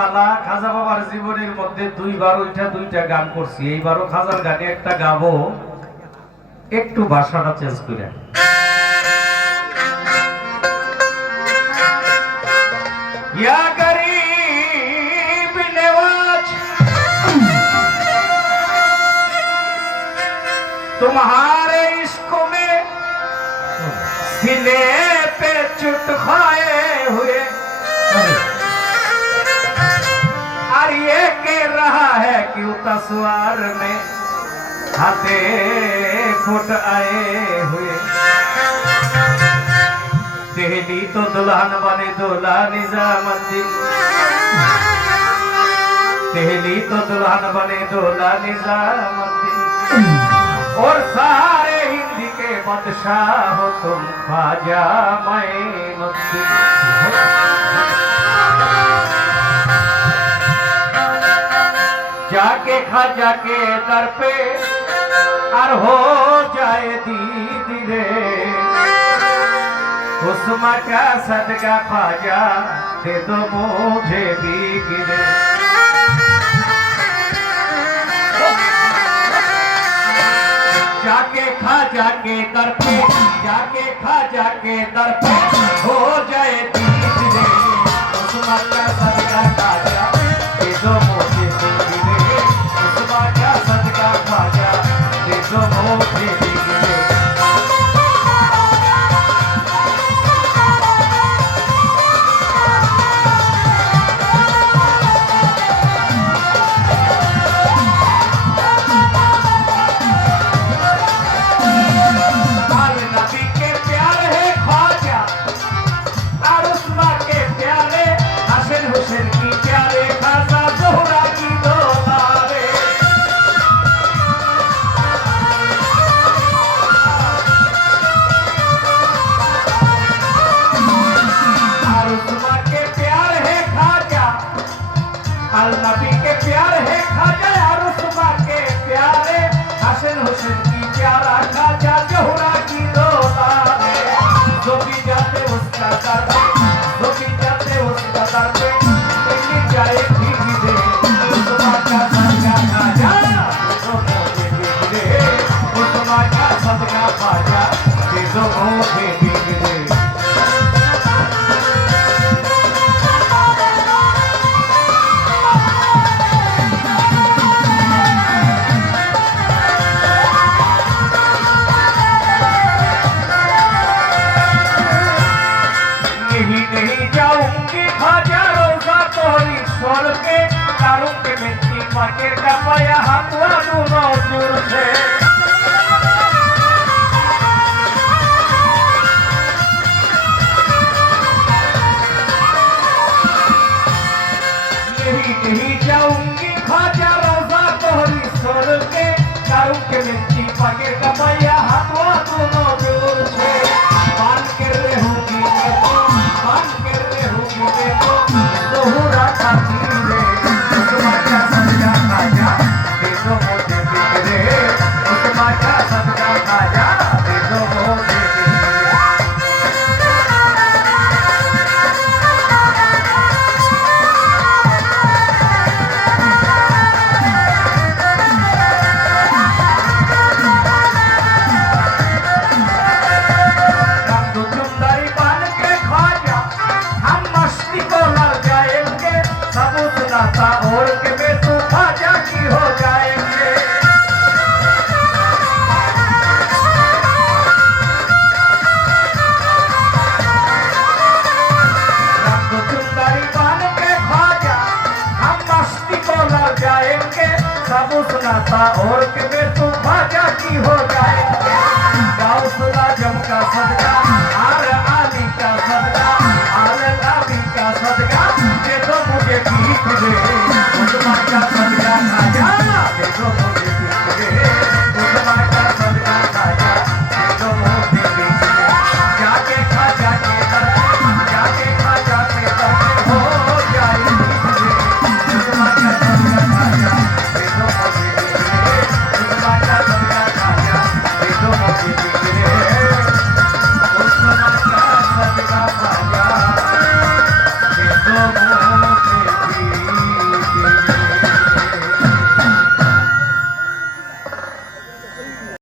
মালা খাজা বাবার জীবনের মধ্যে দুইবার ওইটা দুইটা গান করছি, এইবারও খাজার গানে একটা গাবো, একটু ভাষাটা চেঞ্জ করে। ইয়া গরিব নওয়াজ तुम्हारे इश्क में सीने पे चुट खाए हुए और ये कह रहा है कि तस्वार में हाथे फुट आए हुए दिल्ली तो दुल्हन बने दूल्हा निजामुद्दीन, दिल्ली तो दुल्हन बने दूल्हा निजामुद्दीन और सारे हिंदी के बादशाह हो तुम ख्वाजा मोइनुद्दीन। जाके खाजा के दर पे और हो जाए दीदी रे उस्मा का सदका ख्वाजा दे दो मुझे भी गिरे। जाके खाजा के दर पे, जाके खाजा के दर पे हो जाए दीदी रे उस्मा का सदका ख्वाजा दे दो मुझे भी गिरे, उस्मा का सदका ख्वाजा दे दो मुझे भी गिरे। नबी के प्यार है खाजा और उस्मा के प्यारे हसन हुसैन की प्यारा खाजा जोहरा की दौलारे जो भी जाते उसका दर पे, जो भी जाते उसका दर पे मिल जाए भीगी दे उस्मा का सदका खाजा जो मुझे भीगी दे, उस्मा का सदका खाजा जो मुझे भीगी दे। के कमाया हथवा दूनो जुर से नहीं जाऊंगी खाजा रोजा तोहरी सोर के चारू के मिट्टी पाके कमाया हथवा दूनो जुर से मान के रहूंगी मैं तो, मान के रहूंगी मैं तो दोहरा खाती रे उस्मा का सदका खाजा दे दो मुझे बिगड़े, उस्मा का सदका खाजा दे दो मुझे और के में तू खाजा की हो जाएंगे। रंग चुंदरी बान के खाजा हम मस्ती को लग जाएंगे, सब सुनाता और के में तू खाजा की हो जाएंगे। गाउसुल आजम का सदका आर आली का सदका आल नबी का सदका दे दो मुझे भीख दे उस्मा का सदका